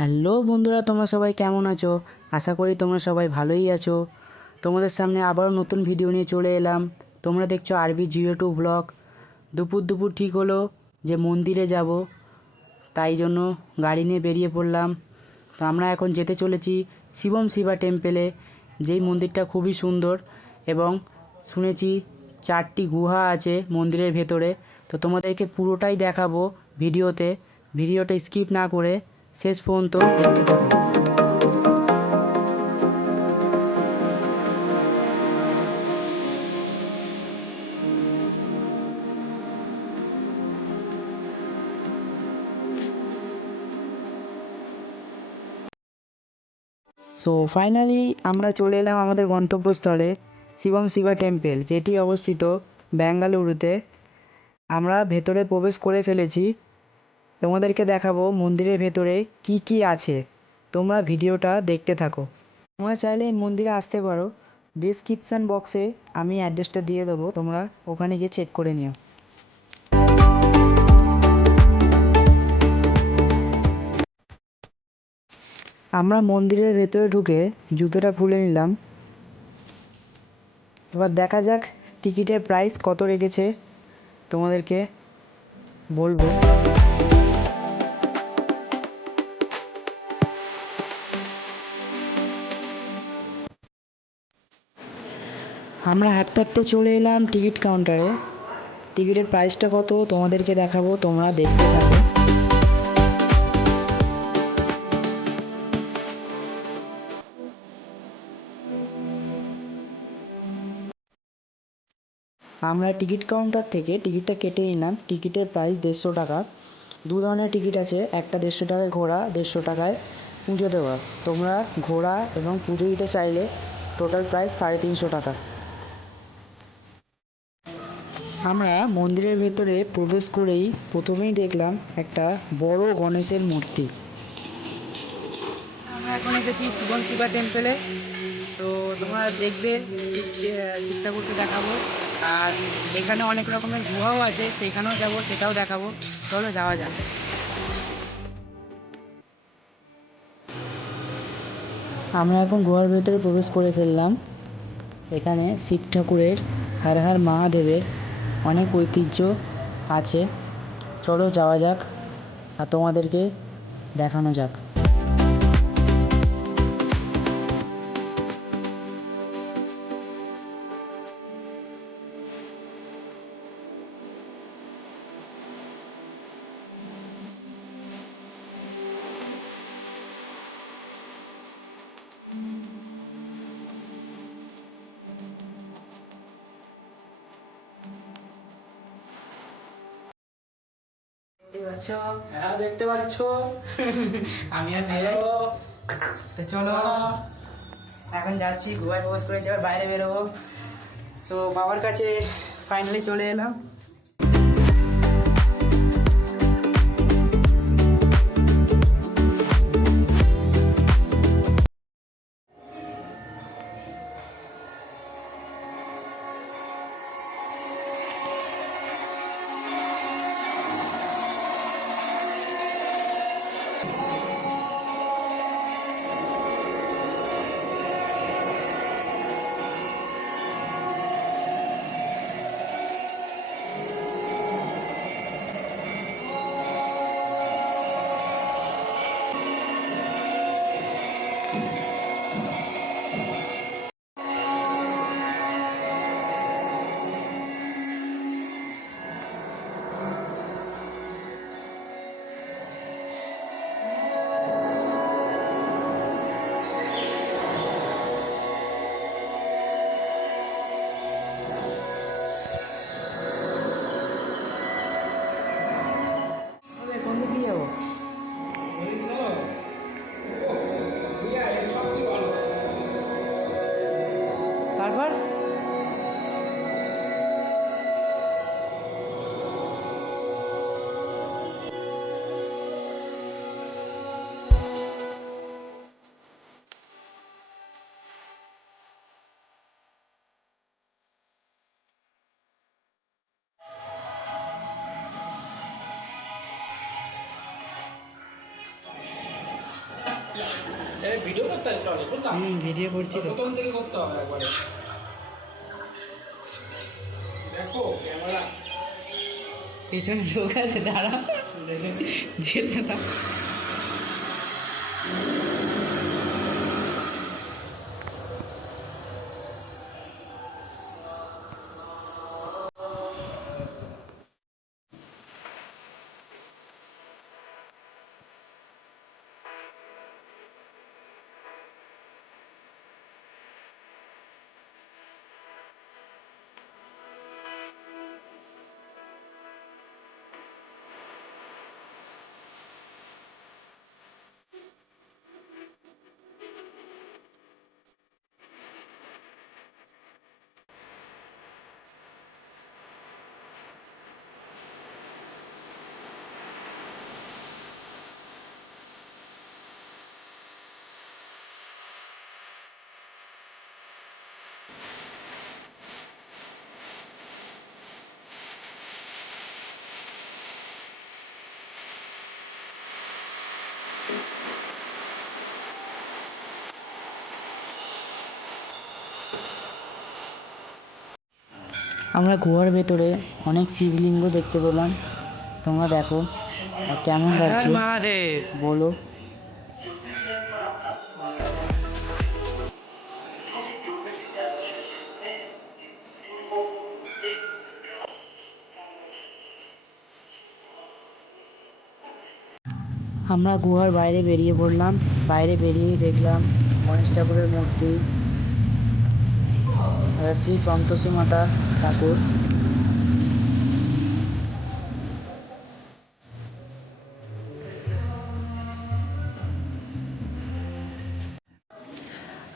Hello বন্ধুরা, তোমরা সবাই কেমন আছো? আশা করি তোমরা সবাই ভালোই আছো। তোমাদের সামনে আবারও নতুন ভিডিও নিয়ে চলে এলাম। তোমরা দেখছো RB02 ব্লগ। দুপুর ঠিক হলো যে মন্দিরে যাব, তাই জন্য গাড়ি নিয়ে বেরিয়ে পড়লাম। তো আমরা এখন যেতে চলেছি শিবম শিবা টেম্পেলে, যেই মন্দিরটা খুবই সুন্দর এবং শুনেছি 4টি গুহা আছে মন্দিরের ভেতরে। তো তোমাদেরকে পুরোটাই দেখাবো ভিডিওতে। ভিডিওটা স্কিপ না করে শেষ পর্যন্ত দেখতে থাকো। সো ফাইনালি আমরা চলে এলাম আমাদের গন্তব্যস্থলে, শিবম শিবা টেম্পল, যেটি অবস্থিত বেঙ্গালুরুতে। আমরা ভেতরে প্রবেশ করে ফেলেছি। তোমাদেরকে দেখাবো মন্দিরের ভেতরে কি কি আছে। তোমরা ভিডিওটা দেখতে থাকো। তোমরা চাইলে এই মন্দিরে আসতে পারো। ডিসক্রিপশান বক্সে আমি অ্যাড্রেসটা দিয়ে দেবো, তোমরা ওখানে গিয়ে চেক করে নিও। আমরা মন্দিরের ভেতরে ঢুকে জুতোটা খুলে নিলাম। এবার দেখা যাক টিকিটের প্রাইস কত রেখেছে, তোমাদেরকে বলবো। আমরা হাঁটতে হাঁটতে চলে এলাম টিকিট কাউন্টারে। টিকিটের প্রাইসটা কত তোমাদেরকে দেখাবো, তোমরা দেখতে থাকো। আমরা টিকিট কাউন্টার থেকে টিকিটটা কেটে নিলাম। টিকিটের প্রাইস 150 টাকা। দু ধরনের টিকিট আছে, একটা 150 টাকায় ঘোরা, 150 টাকায় পুজো দেওয়া। তোমরা ঘোরা এবং পুজো দিতে চাইলে টোটাল প্রাইস 350 টাকা। আমরা মন্দিরের ভেতরে প্রবেশ করেই প্রথমেই দেখলাম একটা বড় গণেশের মূর্তি। আমরা এখন এসেছি শিবম শিবা টেম্পেলে। তো তোমরা দেখবে, চেষ্টা করতে দেখাবো। আর এখানে অনেক রকমের গুহাও আছে, সেখানেও যাবো, সেটাও দেখাবো। চলো যাওয়া যাক। আমরা এখন গুহার ভেতরে প্রবেশ করে ফেললাম। এখানে শিব ঠাকুরের, হর হর মহাদেবের অনেক ঐতিহ্য আছে। চলো যাওয়া যাক আর তোমাদেরকে দেখানো যাক। হ্যাঁ দেখতে পাচ্ছ আমি আর নেই। তো চলো এখন যাচ্ছি, গুহায় প্রবেশ করেছি, আবার বাইরে বেরোবো। তো বাবার কাছে ফাইনালি চলে এলাম। ভিডিও করতে হবে টনি, বুঝলাম? ভিডিও করছি তো। প্রথম থেকে করতে হবে একবারে। দেখো ক্যামেরা পেছনে লোক আছে, দাঁড়া, যেতে না। আমরা গুহার ভেতরে অনেক শিবলিঙ্গ দেখতে পেলাম। তোমরা দেখো আর কেমন লাগছে বলো। আমরা গুহার বাইরে বেরিয়ে পড়লাম। বাইরে বেরিয়েই দেখলাম গণেশ ঠাকুরের মূর্তি, শ্রী সন্তোষী মাতা ঠাকুর।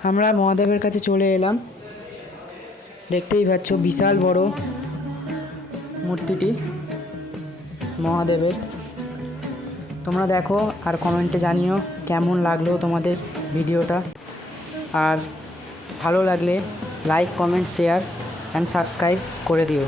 আমরা মহাদেবের কাছে চলে এলাম। দেখতেই পাচ্ছ বিশাল বড় মূর্তিটি মহাদেবের। তোমরা দেখো আর কমেন্টে জানিও কেমন লাগলো তোমাদের ভিডিওটা। আর ভালো লাগলে like, comment, share and subscribe করে দিও।